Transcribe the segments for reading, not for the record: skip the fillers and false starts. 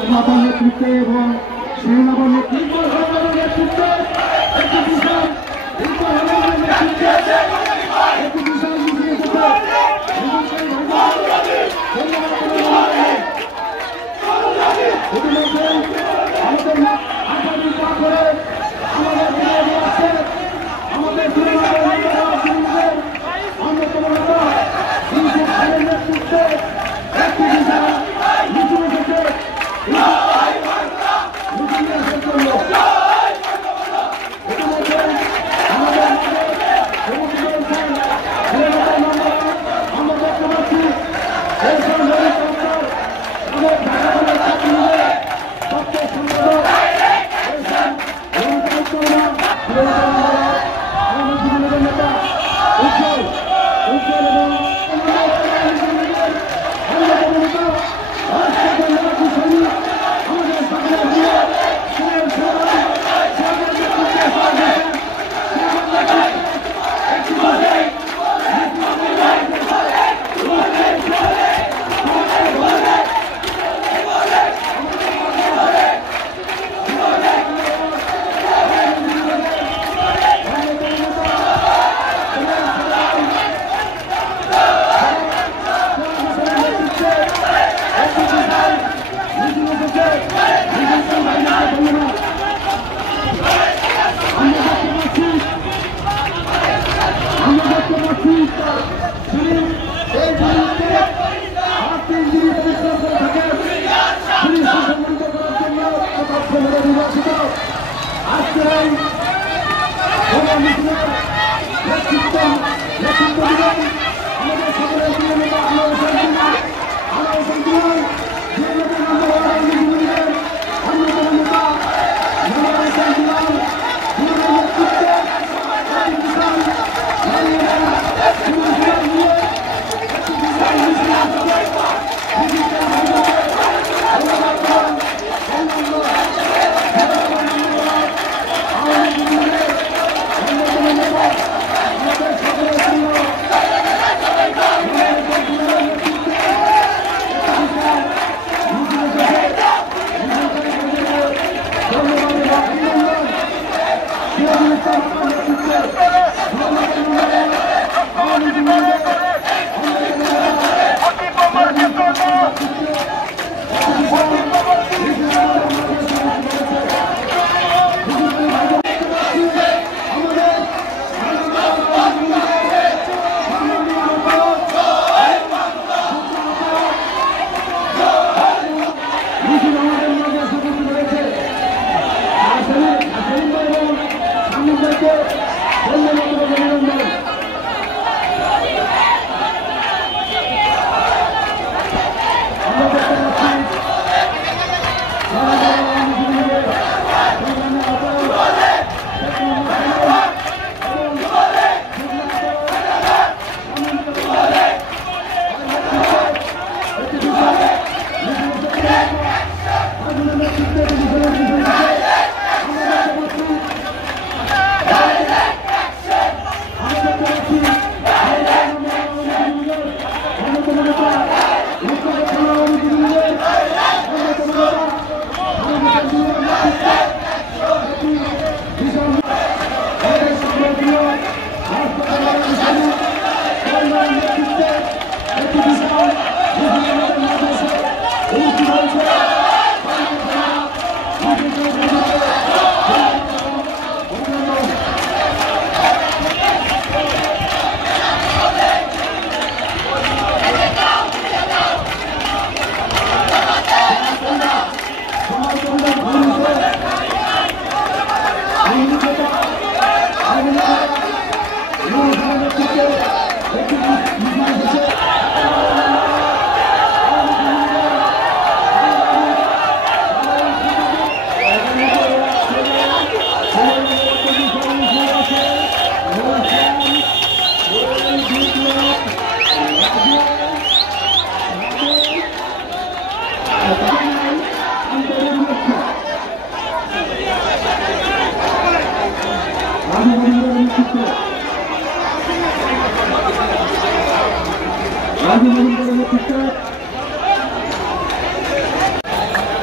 রাজমাতার নেতৃত্বে এবং শ্রীনগর নেতৃত্বে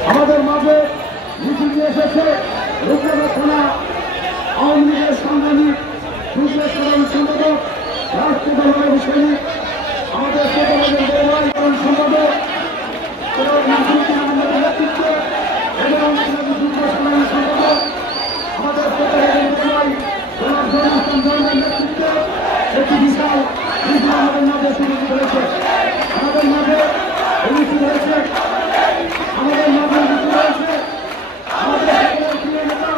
আমাদের মাঝে মিছিল নিয়ে এসেছে রূপনগর থানা আওয়ামী লীগের সাংবাদিক বিশেষ সাধারণ সম্পাদক রাষ্ট্রপতি সৈনিক আমাদের সাধারণ সম্পাদক আমাদের নেতৃত্বে এবং সাধারণ সম্পাদক আমাদের নেতৃত্বে একটি বিশাল আমাদের মাঝে সুযোগ হয়েছে আমাদের মাঝে মিছিল হয়েছে আমাদের মাঝে মিছিল হয়েছে আমাদের প্রিয় নেতা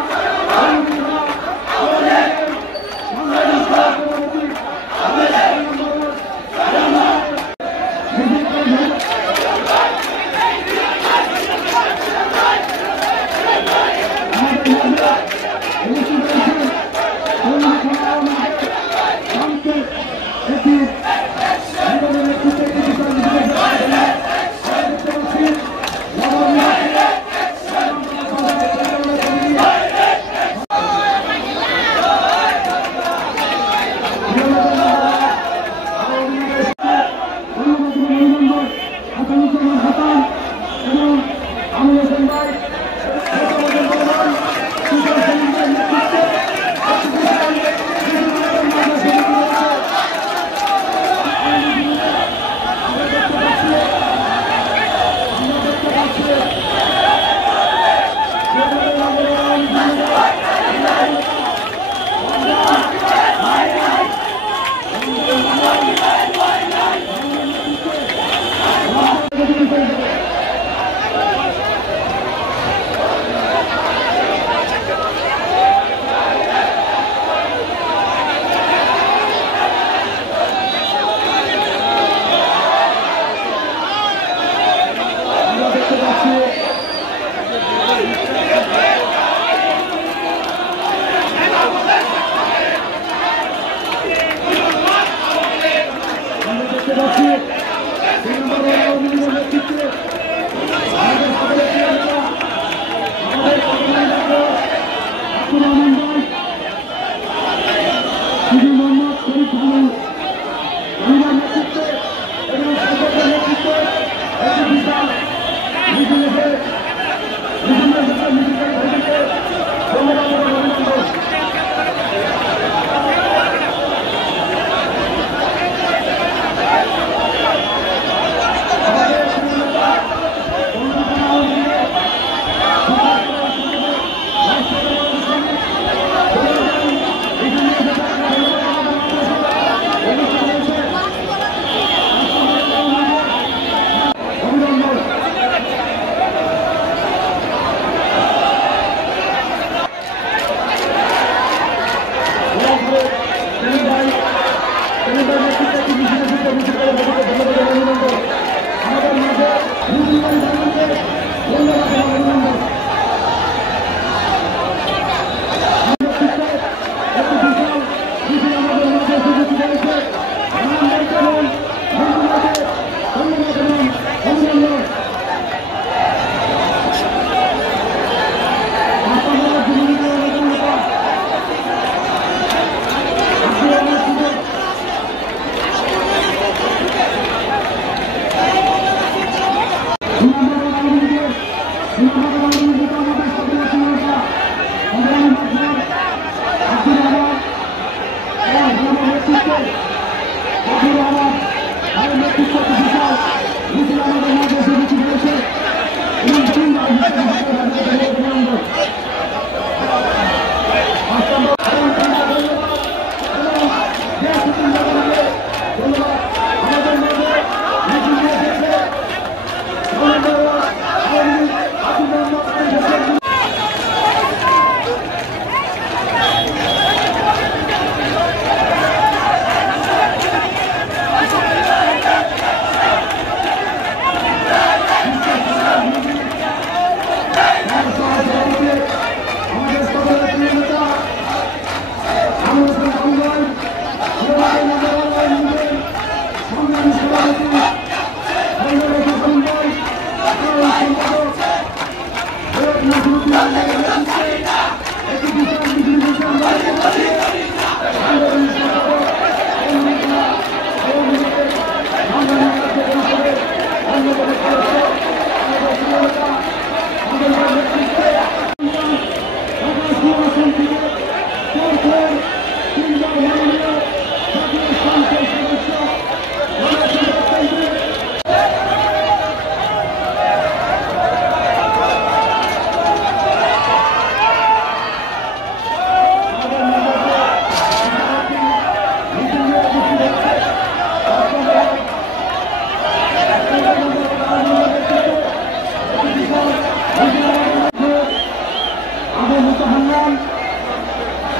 হাঙ্গাম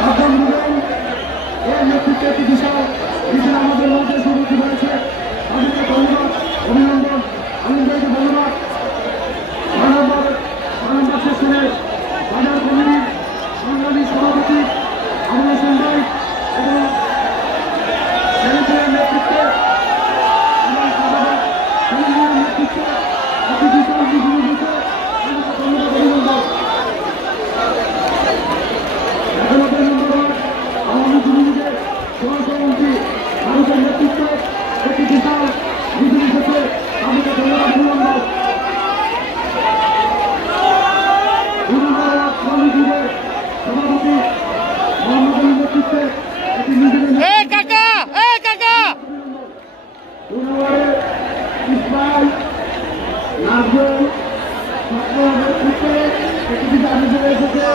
মাধ্যম দিবেন এর নেতৃত্বে একটি বিশাল আমাদের মধ্যে শুরু হয়েছে। আমাদেরকে ধন্যবাদ, অভিনন্দন, আনন্দকে ধন্যবাদ। মানববাদ সেশনে বাজার কমিটির সংগ্রামী সভাপতি আমাদের সঞ্জয় এবং সেনেটের নেতৃত্বে নেতৃত্বে একটি বিশাল শুরু হয়েছে। ধন্যবাদ, অভিনন্দন। আওয়ামী যুবলীগের সহসভাপতি ভারতের নেতৃত্বে একটি বিশাল মিছিল এসেছে। আমাকে ধন্যবাদ, অভিনন্দন। যুবলীগের সভাপতি মোহাম্মদ আলীর নেতৃত্বে একটি মিছিল ইসমাইল নাজরুল নেতৃত্বে একটি বিশাল মিছিল এসেছে।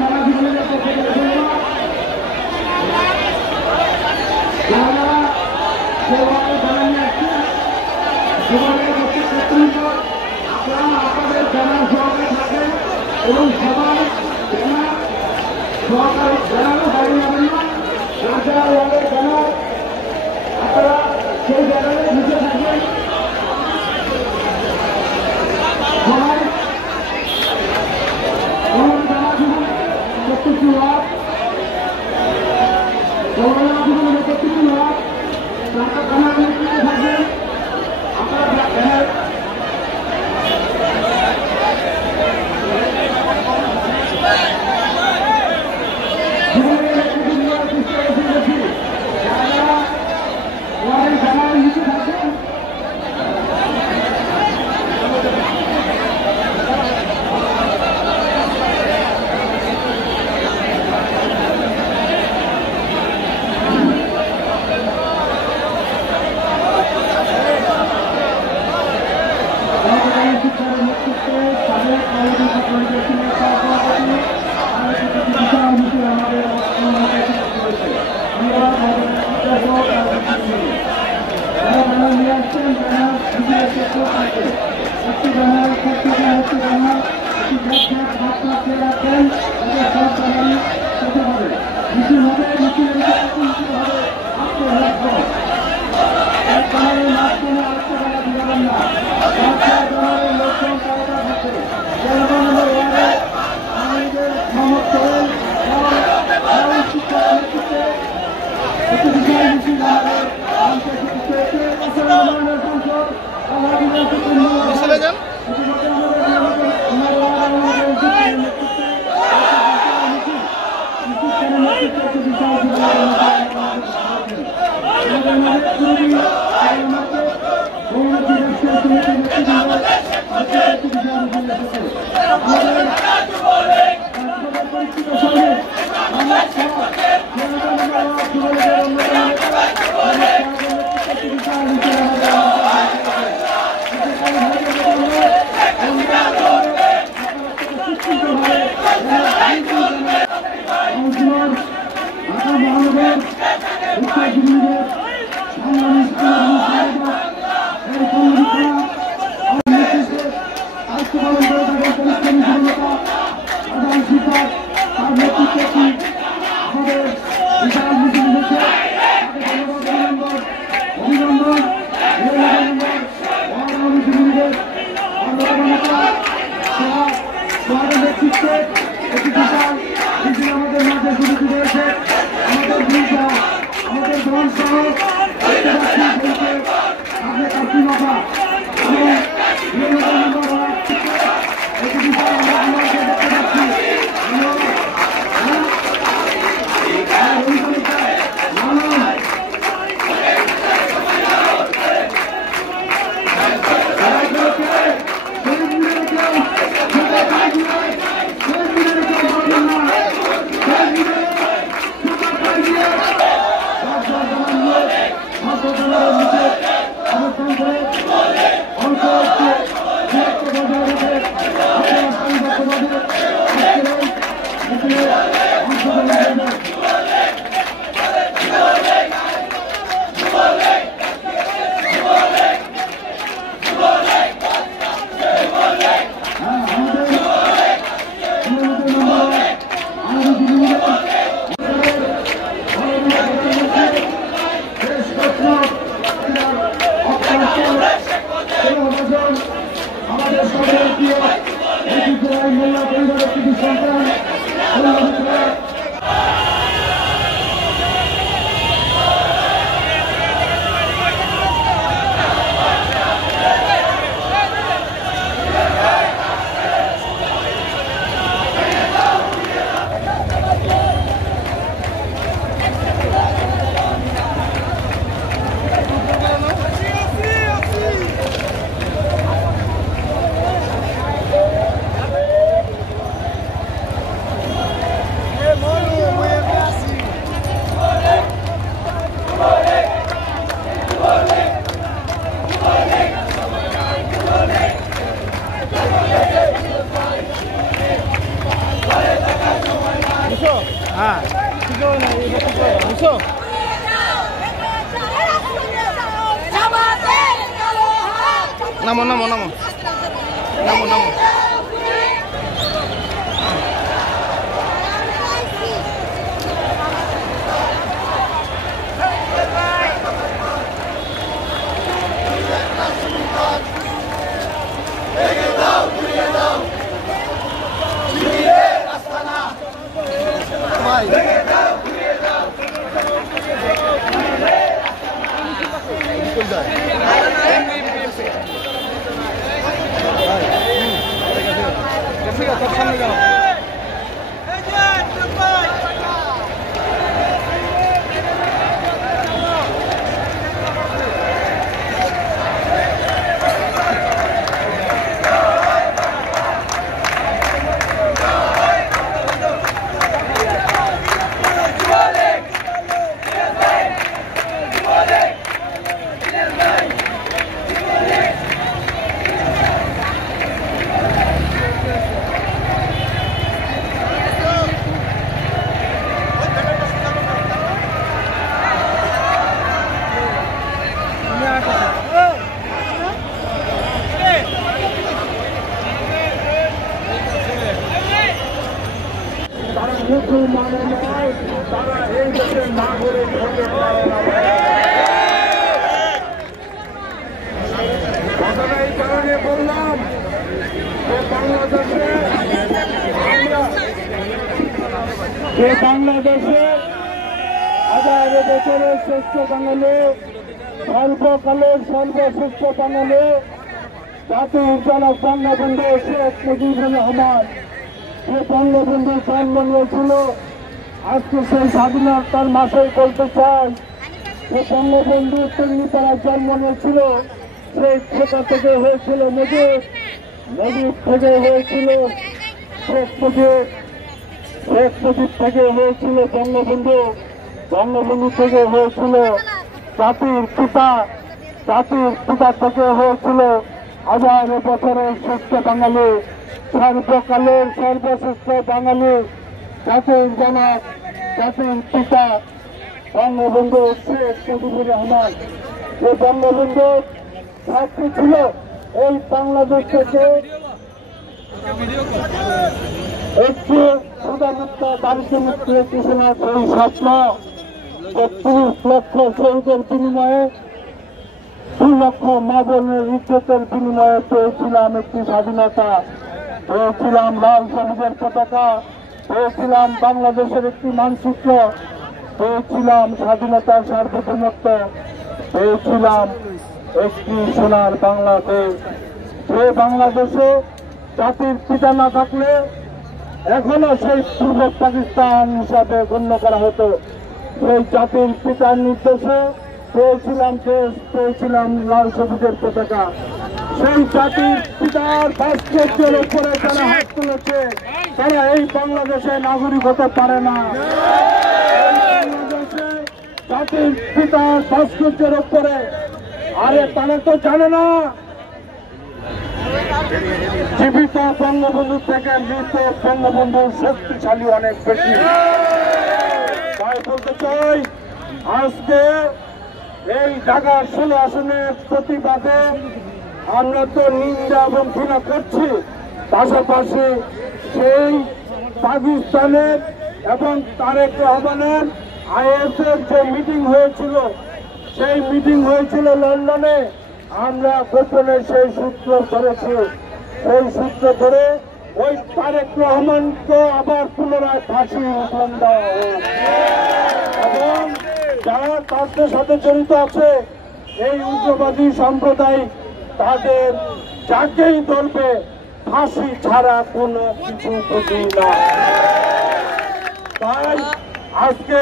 সারা জীবনের পক্ষ থেকে ধন্যবাদ। আপনারা আপনাদের জানার সহকারে থাকেন এবং সবাই সহকারে জানানো বাইরে যাবেন না। যারা ওয়ার্ডের জানার আপনারা সেই জায়গায় নিচে থাকবেন। সবাই জানা শুনুন প্রত্যেকটি ওয়ার্ড প্রত্যেকটি ওয়ার্ড জানার নেতৃত্বে থাকবেন। আপনারা হ্যাঁ ঠিক হবে না বুঝছো নামো নামো নামো নামো নামো মুসলমানের নয়, তারা এই দেশের নাগরিক হতে পারে না। কথাটা এই কারণে বললাম যে বাংলাদেশে হাজার বছরের শ্রেষ্ঠ বাঙালি, সর্বকালের সর্বশ্রেষ্ঠ বাঙালি, জাতির জনক বঙ্গবন্ধু শেখ মুজিবুর রহমান যে বঙ্গবন্ধু জন্ম নিয়েছিল, আজকে সেই স্বাধীনতার মাসে বলতে চাই যে বঙ্গবন্ধু টুঙ্গিপাড়ায় জন্ম নিয়েছিল, সেই কোথা থেকে হয়েছিল মুজিব, মুজিব থেকে হয়েছিল শেখ মুজিব, শেখ মুজিব থেকে হয়েছিল বঙ্গবন্ধু, বঙ্গবন্ধু থেকে হয়েছিল জাতির পিতা, জাতির পিতা থেকে হয়েছিল হাজার বছরের শ্রেষ্ঠ বাঙালি, সর্বকালের সর্বশ্রেষ্ঠ বাঙালি, জাতির জনক, জাতির পিতা বঙ্গবন্ধু শেখ মুজিবুর রহমান। যে বঙ্গবন্ধু ছাত্রী ছিল এই বাংলাদেশ থেকে একটি ক্ষুধামুক্ত বাড়িতে মুক্তি ছিল সেই স্বপ্ন, যে ৩০ লক্ষ শহীদের বিনিময়ে ২ লক্ষ মা বোনের ইজ্জতের বিনিময়ে পেয়েছিলাম একটি স্বাধীনতা, পেয়েছিলাম লাল সবুজের পতাকা, পেয়েছিলাম বাংলাদেশের একটি মানচিত্র, পেয়েছিলাম স্বাধীনতার সার্বভৌমত্ব, পেয়েছিলাম একটি সোনার বাংলাদেশ। যে বাংলাদেশে জাতির পিতা না থাকলে এখনো সেই পূর্ব পাকিস্তান হিসাবে গণ্য করা হতো। সেই জাতির পিতার নির্দেশে পেয়েছিলাম দেশ, পেয়েছিলাম লাল সবুজের পতাকা। সেই জাতির পিতার ভাস্কর্যের উপরে যারা হাত তুলেছে তারা এই বাংলাদেশে নাগরিক হতে পারে না। বাংলাদেশে জাতির পিতার ভাস্কর্যের উপরে, আরে তারা তো জানে না জীবিত বঙ্গবন্ধু থেকে মৃত বঙ্গবন্ধুর শক্তিশালী অনেক বেশি। তাই বলতে চাই, আজকে এই ঢাকা 16 আসনের প্রতিবাদে আমরা তো নিন্দা এবং ঘৃণা করছি, পাশাপাশি সেই পাকিস্তানের এবং তারেক রহমানের আইএসের যে মিটিং হয়েছিল, সেই মিটিং হয়েছিল লন্ডনে, আমরা গোপনে সেই সূত্র ধরেছি। সেই সূত্র ধরে ওই তারেক রহমানকে আবার পুনরায় ফাঁসি হুকুম দেওয়া হয়েছে এবং যারা তাদের সাথে জড়িত আছে এই উগ্রবাদী সম্প্রদায়, তাদের যাকেই ধরবে ফাঁসি ছাড়া কোনো কিছু বুঝি না। তাই আজকে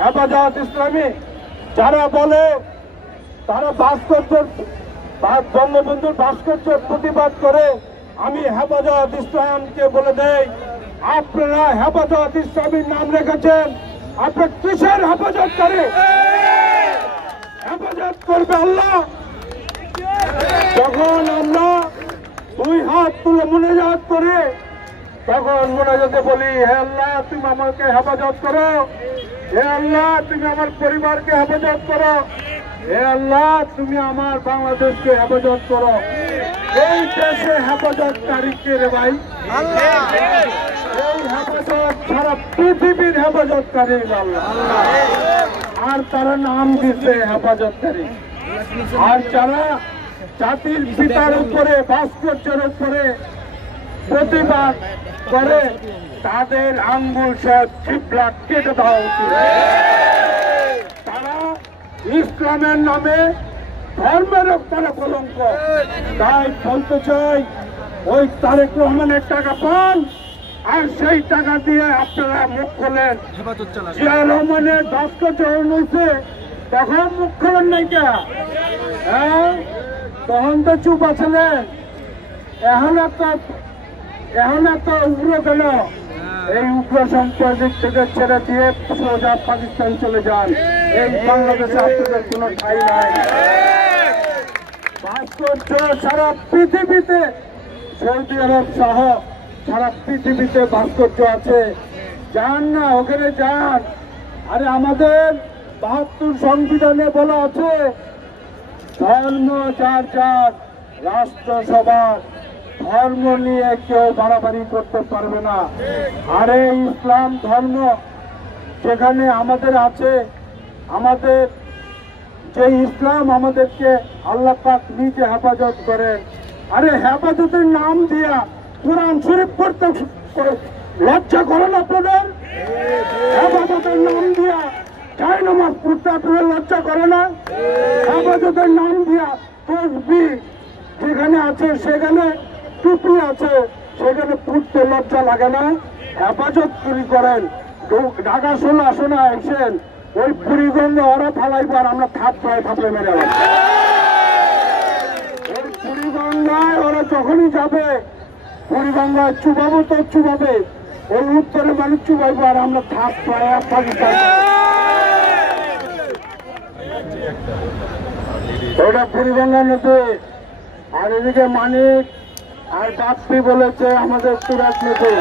হেফাজত ইসলামী যারা বলে তারা বঙ্গবন্ধুর ভাস্কর্যের প্রতিবাদ করে, আমি হেফাজত ইসলামকে বলে দেই, আপনারা হেফাজত ইসলামীর নাম রেখেছেন, আপনার কিসের হেফাজত করে? হেফাজত করবে আল্লাহ। যখন আমরা 2 হাত তুলে মুনাজাত করে তখন মোনাজাতে বলি, হে আল্লাহ তুমি আমাকে হেফাজত করো, হে আল্লাহ তুমি আমার পরিবারকে হেফাজত করো, হে আল্লাহ তুমি আমার বাংলাদেশকে হেফাজত করো। এই দেশে হেফাজতকারীকে রে ভাই, এই হেফাজত সারা পৃথিবীর হেফাজতকারী আল্লাহ, আর তারা নাম দিচ্ছে হেফাজতকারী। আর যারা জাতির পিতার উপরে, ভাস্কর্যের উপরে প্রতিবাদ করে তাদের আঙ্গুল সব চিপলা কেটে দেওয়া উচিত। তারা ইসলামের নামে ধর্মের তারা কলঙ্ক। তাই বলতে চাই, ওই তারেক রহমানের টাকা পান আর সেই টাকা দিয়ে আপনারা মুখ খোলেন। জিয়া রহমানের ভাস্কর্য হয়েছে তখন মুখ খোলেন নাই কে? হ্যাঁ, তখন তো চুপ আছিলেন। এখন এত উগ্র কেন? এই উগ্র সাম্প্রদায়িক থেকে ছেড়ে দিয়ে সোজা পাকিস্তান চলে যান। এই বাংলাদেশে আপনাদের কোনো ঠাঁই নাই। ভাস্কর্য সারা পৃথিবীতে, সৌদি আরব সহ সারা পৃথিবীতে ভাস্কর্য আছে। যান না, ওখানে যান। আরে আমাদের ৭২ সংবিধানে বলা আছে ধর্ম যার যার, রাষ্ট্র সবার, ধর্ম নিয়ে কেউ বাড়াবাড়ি করতে পারবে না। আরে ইসলাম ধর্ম যেখানে আমাদের আছে, আমাদের যে ইসলাম আমাদেরকে আল্লাহ পাক নিজে হেফাজত করেন। আরে হেফাজতের নাম দিয়া কোরআন শরীফ পড়তে লজ্জা করেন আপনাদের? হেফাজতের নাম দিয়া চাই নামাজ পড়তে আপনাদের লজ্জা করে না? হেফাজতের নাম দিয়া তসবিহ যেখানে আছে, সেখানে টুপি আছে, সেখানে পড়তে লজ্জা লাগে না? হেফাজত চুরি করেন। ঢাকা শোনা আসেন, ওই বুড়িগঞ্জে ওরা ফালাইবার আমরা থাপড়ে মেরে গেলাম। ওই বুড়িগঙ্গায় ওরা যখনই যাবে, বুড়িগঙ্গায় চুবাবো তো চুবাবে, ওই উত্তরে মানুষ চুবাইবো আর আমরা থাপড়ে পাকিস্তান। ওটা বুড়িগঙ্গা নদী। আর এদিকে মানিক আর ডাক্তি বলেছে আমাদের তুরাক নদী।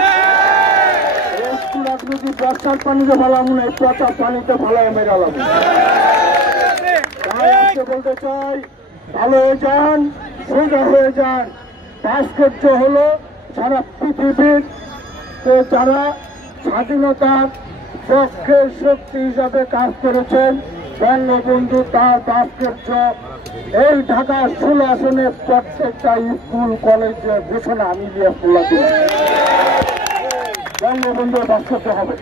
তুরাক নদী বর্ষার পানিতে ফেলাম না, পচা পানিতে ফেলাই মেরালাম। বলতে চাই, ভালো হয়ে যান, সোজা হয়ে যান। ভাস্কর্য হলো সারা পৃথিবীর যারা স্বাধীনতার পক্ষে শক্তি হিসাবে কাজ করেছেন, বঙ্গবন্ধু তার ভাস্কর্য এই ঢাকা 16 আসনের প্রত্যেকটা স্কুল কলেজে ঘোষণা আমি দিয়ে খোলা দিই। বঙ্গবন্ধুর ভাস্কর্য হবে,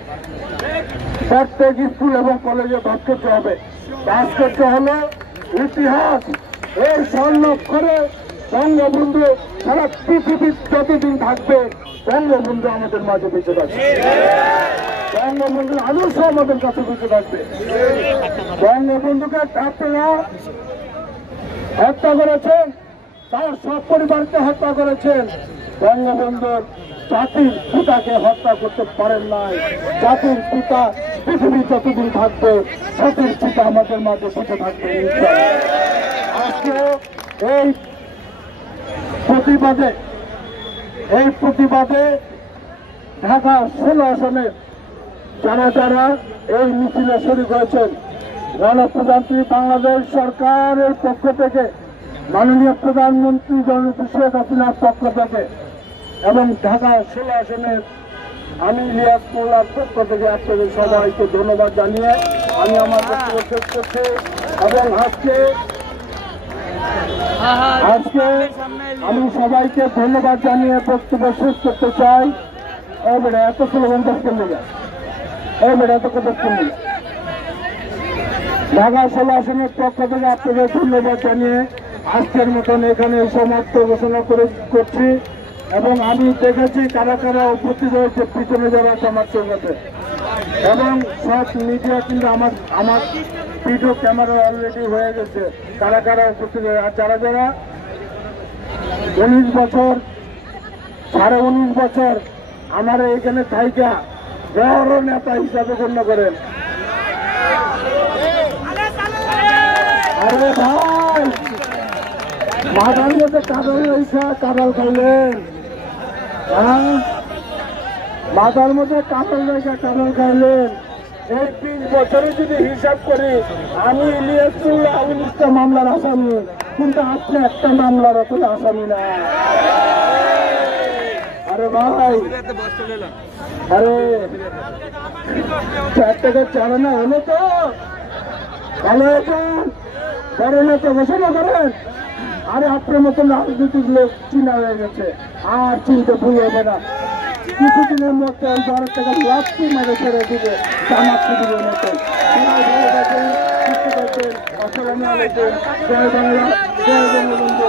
প্রত্যেক স্কুল এবং কলেজে ভাস্কর্য হবে। ভাস্কর্য হলো ইতিহাস। এই স্বর্ণক করে বঙ্গবন্ধু সারা পৃথিবীর যতদিন থাকবে, বঙ্গবন্ধু আমাদের মাঝে বেঁচে থাকবে, বঙ্গবন্ধুর আদর্শ আমাদের কাছে বেঁচে থাকবে। বঙ্গবন্ধুকে আপনারা হত্যা করেছেন, তার সব পরিবারকে হত্যা করেছেন। বঙ্গবন্ধুর জাতির পিতাকে হত্যা করতে পারেন নাই। জাতির পিতা পৃথিবী যতদিন থাকবে, জাতির পিতা আমাদের মাঝে বেঁচে থাকবে। আজকে এই প্রতিবাদে ঢাকা 16 আসনে যারা এই মিছিলে শরীক হয়েছেন, গণপ্রজাতন্ত্রী বাংলাদেশ সরকারের পক্ষ থেকে, মাননীয় প্রধানমন্ত্রী জননেত্রী শেখ হাসিনার পক্ষ থেকে এবং ঢাকা 16 আসনের আমি ইলিয়াস মোল্লার পক্ষ থেকে আপনাদের সবাইকে ধন্যবাদ জানিয়ে আমি আমার বক্তব্য শেষ করছি। এবং আজকে আমি সবাইকে ধন্যবাদ জানিয়ে বক্তব্য শেষ করতে চাই। এবারে এত স্লোগান দেখতে নেবে, এবারে এত কথা শুনবে। ঢাকা 16 আসনের পক্ষ থেকে আপনাদের ধন্যবাদ জানিয়ে আজকের মতন এখানে সমাপ্ত ঘোষণা করছি। এবং আমি দেখেছি কারা কারা উপস্থিত হয়েছে পিছনে যারা আমার চোখে, এবং সব মিডিয়া কিন্তু আমার ভিডিও ক্যামেরা অলরেডি হয়ে গেছে কারা কারা উপস্থিত হয়ে। আর যারা 19 বছর 19.5 বছর আমার এখানে থাইকা বড় নেতা হিসাবে গণ্য করেন। আরে ভাই, মাথার মধ্যে কাদাল রয়েছে, কাদাল খাইলেন? মাথার মধ্যে কাপড় রেখে কাপড় খাইলেন। এই 20 বছরে যদি হিসাব করি আমি ইলিয়াসুল্লাহ 19টা মামলার আসামি, কিন্তু আপনি একটা মামলার কোনো আসামি না। আরে ভাই, আরে 4 টাকা চালানো হলো তো ভালো আছেন, করেন তো ঘোষণা করেন। আরে আপনার মতন রাজনৈতিক লোক চিনা হয়ে গেছে, আর চিনতে ভুল হবে না। কিছুদিনের মধ্যে 12 টাকা লাঠি মেরে ছেড়ে দিবে জামাত শিবিরের মতন। ভালো থাকেন, সুস্থ থাকেন। আসসালামু আলাইকুম। জয় বাংলা, জয় বঙ্গবন্ধু।